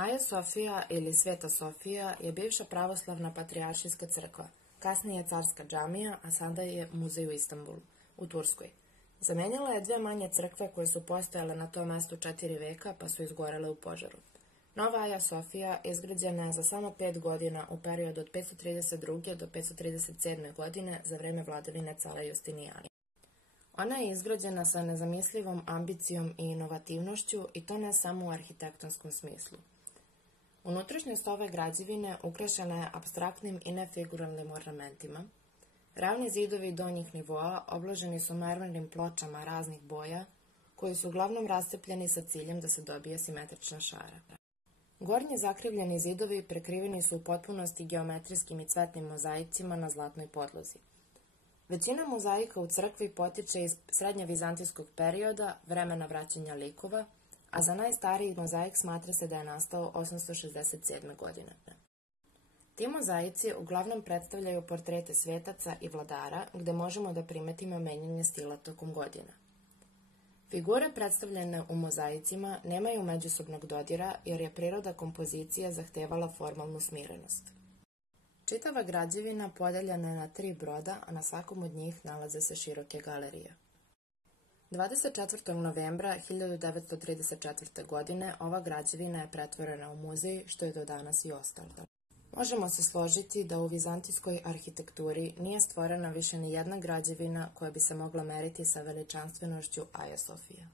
Aja Sofija ili Sveta Sofija je bivša pravoslavna patrijaršijska crkva, kasnije carska džamija, a sada je muzej u Istanbulu, u Turskoj. Zamenjala je dve manje crkve koje su postojale na tom mestu 4 veka pa su izgorele u požaru. Nova Aja Sofija izgrađena je za samo 5 godina u periodu od 532. do 537. godine za vreme vladavine cara Justinijana. Ona je izgrađena sa nezamislivom ambicijom i inovativnošću i to ne samo u arhitektonskom smislu. Unutrašnjost ove građevine ukrašena je apstraktnim i nefiguralnim ornamentima. Ravni zidovi donjih nivoa obloženi su mermernim pločama raznih boja, koji su uglavnom rascepljeni sa ciljem da se dobije simetrična šara. Gornji zakrivljeni zidovi prekriveni su u potpunosti geometrijskim i cvetnim mozaicima na zlatnoj podlozi. Većina mozaika u crkvi potiče iz srednjevizantijskog perioda, vremena vraćanja likova, a za najstariji mozaik smatra se da je nastao 867. godine. Ti mozaici uglavnom predstavljaju portrete svetaca i vladara, gde možemo da primetimo menjanje stila tokom godina. Figure predstavljene u mozaicima nemaju međusobnog dodira jer je priroda kompozicije zahtevala formalnu smirenost. Čitava građevina podeljena je na 3 broda, a na svakom od njih nalaze se široke galerije. 24. novembra 1934. godine ova građevina je pretvorena u muzej, što je do danas i ostalo. Možemo se složiti da u vizantijskoj arhitekturi nije stvorena više ni jedna građevina koja bi se mogla meriti sa veličanstvenošću Aja Sofija.